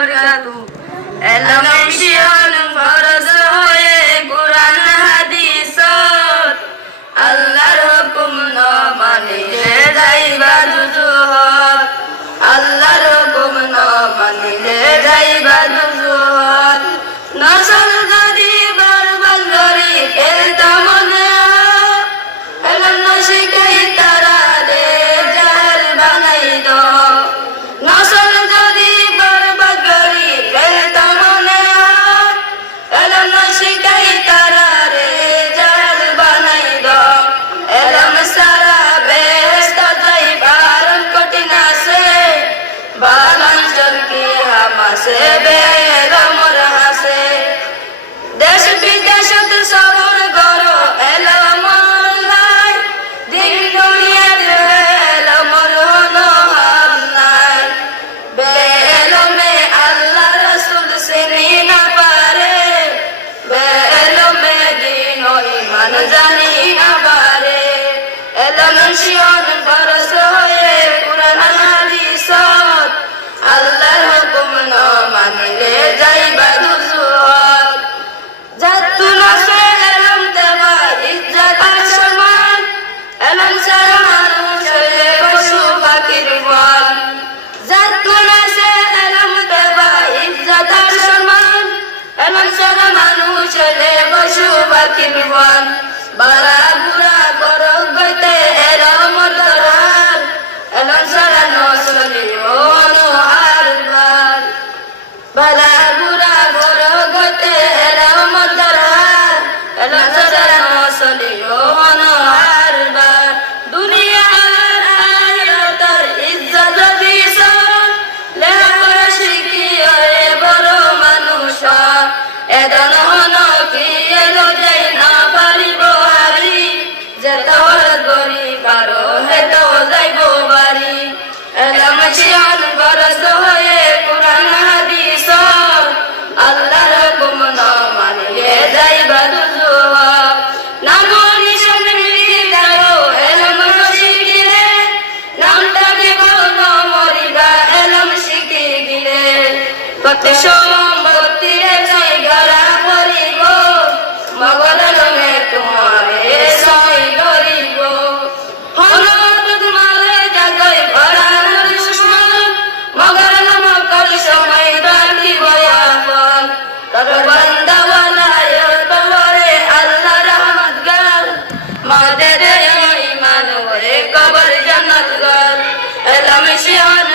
বারাকাতুহু এলম শিয়াল ফরজ হয়ে কুরআন হাদিসত আল্লাহর হুকুম না মানিলে যাইবা দুজুহাত আল্লাহর হুকুম না মানিলে যাইবা দুজুহাত নসল যদি বরবাদ করি খেলতা মনে এলম না শিখাই তারা রে জাহেল বানাই দাও নসল যদি বরবাদ করি খেলতা মনে এলম না শিখাই তারা রে জাহেল বানাই দাও এলম সারা বেহেশত যাইবার কঠিন আছে বালাঞ্চল কি হামাসে বেগমর হাসে দেশ বিদেশত সবর করো এলম নাই দিন দুনিয়ার এলমর হলো হাব নাই বেএলমে আল্লাহ রাসূল চিনি না পারে বেএলমে দিন ও ঈমান জানি না পারে এলম শিয়াল ফরজ হয়ে কুরআন হাদিসত আল্লাহর হুকুম না মানিলে যাইবা দুজুহাত জাতুল আছে এলম দেওয়া ইজ্জত আর সম্মান এলম ছাড়া মানুষ হলে পশু পাখির বল জাতুল আছে এলম দেওয়া ইজ্জত আর সম্মান এলম ছাড়া মানুষ হলে পশু পাখির বল বারা বুড়া করো গইতে এলম দরহার এলম ছাড়া নসলিও অনহার বার বালা বুড়া করো গইতে এলম দরহার এলম ছাড়া নসলিও অনহার বার দুনিয়ার আখিরাতের ইজ্জত দিছন লেখাপড়া শিখিয়ে বড় মানুষ এদন হন কি এলো যাই না পারিব হারি যেটা গরি কারো হেতো যাইব বাড়ি এলম শিয়াল ফরজ হয়ে কুরআন হাদিসত আল্লাহর হুকুম না মানিলে যাইবা দুজুহাত নামনি শুনলি দাও এলম শিখিলে নামটাকে বলো মরিবা এলম শিখি গিলে কত সম্পত্তি জায়গা পরিব মগর এলমে তোমারে সই করিব হনত তোমারে জাগই ভরার দুশ্মন মগর এলম কর সময় রাখিব আপন তর বান্দাওয়ালায় তোমারে আল্লাহ রহমত গাল মাদের ঈমান ওরে কবর জান্নাত গাল এলম শিয়াল